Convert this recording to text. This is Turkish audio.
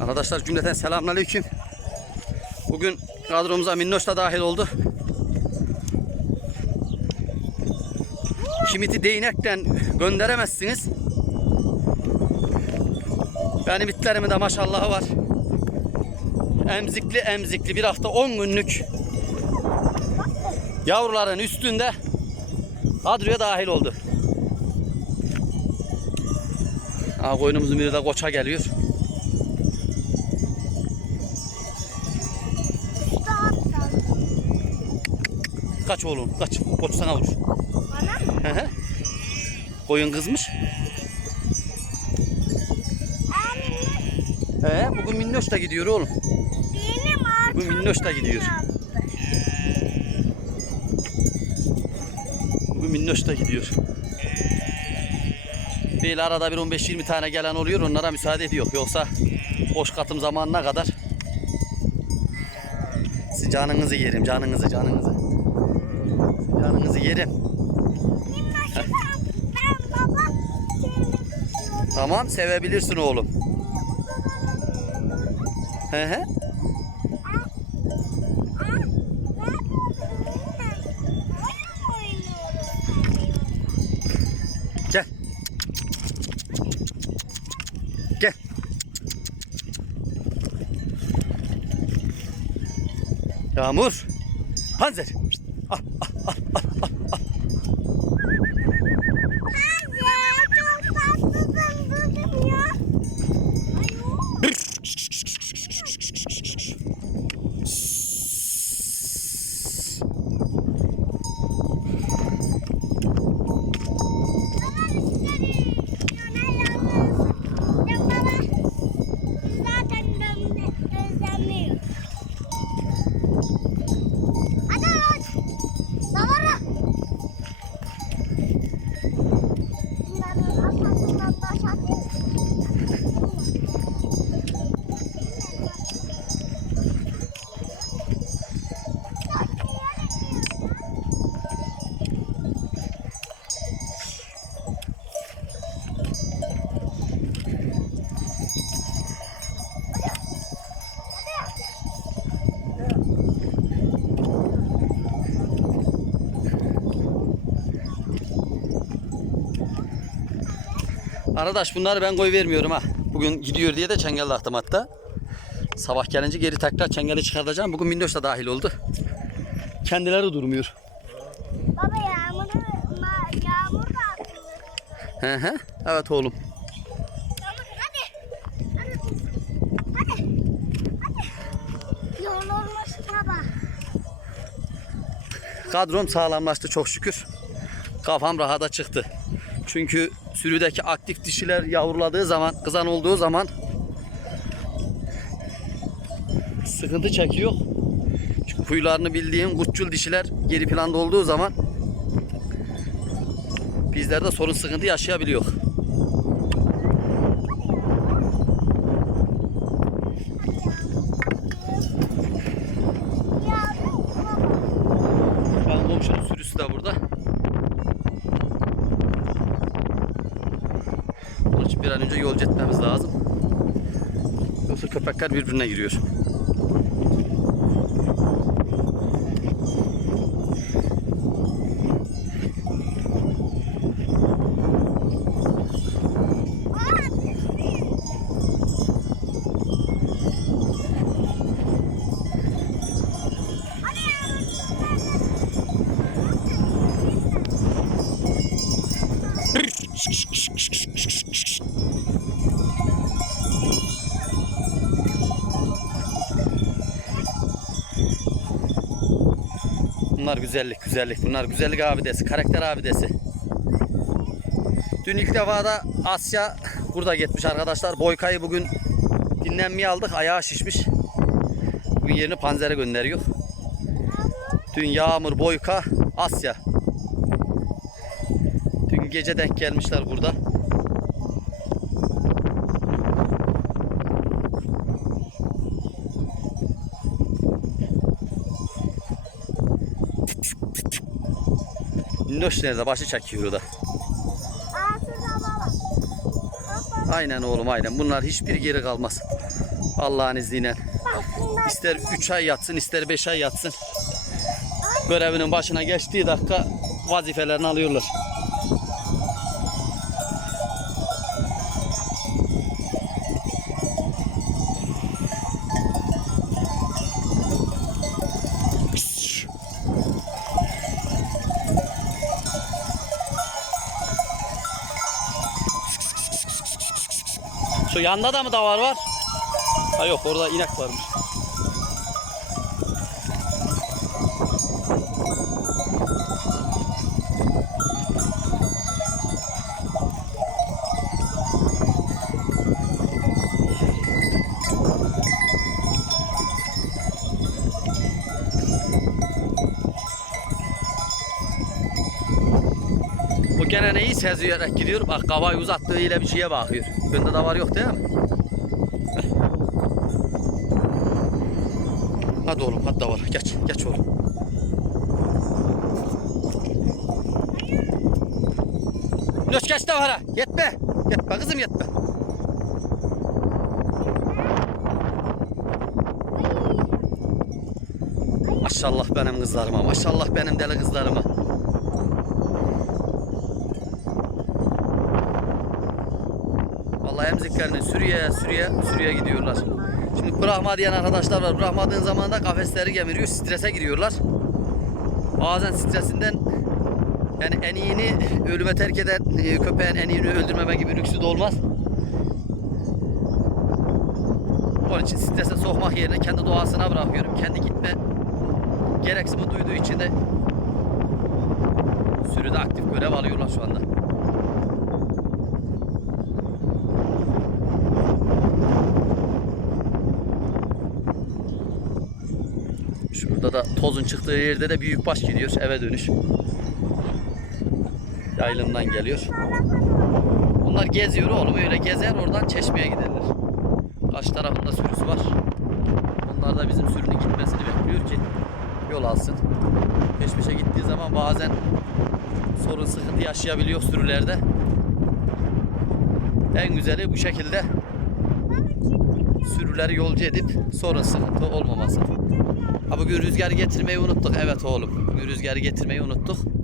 Arkadaşlar cümleten selamünaleyküm. Bugün kadromuza Minnoş da dahil oldu. Kimiti değnekten gönderemezsiniz. Benim itlerimin de maşallahı var. Emzikli emzikli bir hafta 10 günlük yavruların üstünde kadroya dahil oldu. Ha, koyunumuzun biri de koça geliyor. Kaç oğlum kaç. Koç sana vurur. Bana Hı hı. Koyun kızmış. He, bugün Minnoş da gidiyor oğlum. benim Bu minnoş da gidiyor. Bugün Minnoş da gidiyor. Böyle arada bir 15-20 tane gelen oluyor onlara müsaade ediyor. Yoksa boş katım zamanına kadar siz canınızı yerim canınızı canınızı. Canınızı yerim. Tamam sevebilirsin oğlum. He he. Yağmur. Panzer. Arkadaş bunları ben koy vermiyorum ha. Bugün gidiyor diye de çengel attım hatta. Sabah gelince geri tekrar çengeli çıkartacağım. Bugün Minnoş da dahil oldu. Kendileri durmuyor. Baba yağmur, yağmur da atıyor. Hı hı. Evet oğlum. Yağmur hadi. Hadi. Hadi. Hadi. Yorulmuş baba. Kadrom sağlamlaştı çok şükür. Kafam rahata çıktı. Çünkü sürüdeki aktif dişiler yavruladığı zaman, kızan olduğu zaman sıkıntı çekiyor. Çünkü huylarını bildiğim kutçul dişiler geri planda olduğu zaman bizler de sorun sıkıntı yaşayabiliyor. Yağmur baba. Ben komşunun sürüsü de burada. Onun için bir an önce yolcu etmemiz lazım. Yoksa köpekler birbirine giriyor. Bunlar güzellik, güzellik. Bunlar güzellik abidesi, karakter abidesi. Dün ilk defa da Asya burada gitmiş arkadaşlar. Boyka'yı bugün dinlenmeye aldık. Ayağı şişmiş. Bugün yerini panzere gönderiyor. Dün Yağmur, Boyka, Asya. Dün gece denk gelmişler burada. Minnoş nerede? Başı çekiyor o da. Aynen oğlum aynen. Bunlar hiçbir geri kalmaz. Allah'ın izniyle. İster 3 ay yatsın ister 5 ay yatsın. Görevinin başına geçtiği dakika vazifelerini alıyorlar. Yanda da mı davar var? Ha yok orada inek varmış. Bu gene neyi seziyorek gidiyor? Bak kavayı uzattığıyla bir şeye bakıyor. Önde de var yok değil mi? Hadi oğlum hadi da var. Geç geç oğlum. Löş geç ha. Yetme. Yetme kızım yetme. Maşallah benim kızlarıma. Maşallah benim deli kızlarıma. Emziklerini sürüye sürüye sürüye gidiyorlar. Şimdi bırakma diyen arkadaşlar var. Bırakmadığın zaman da kafesleri gemiriyor. Strese giriyorlar. Bazen stresinden yani en iyini ölüme terk eden e, köpeğin en iyini öldürmeme gibi lüksü de olmaz. Onun için strese sokmak yerine kendi doğasına bırakıyorum. Kendi gitme gereksinimi duyduğu için de sürüde aktif görev alıyorlar şu anda. Şurada da tozun çıktığı yerde de büyük baş gidiyor eve dönüş. Yaylımdan geliyor. Bunlar geziyor oğlum öyle gezer oradan çeşmeye giderler. Kaç tarafında sürüsü var. Onlar da bizim sürünün gitmesini bekliyor ki yol alsın. Peş peşe gittiği zaman bazen sorun sıkıntı yaşayabiliyor sürülerde. En güzeli bu şekilde sürüleri yolcu edip sorun sıkıntı olmaması. Ha bugün rüzgar getirmeyi unuttuk. Evet oğlum. Bugün rüzgarı getirmeyi unuttuk.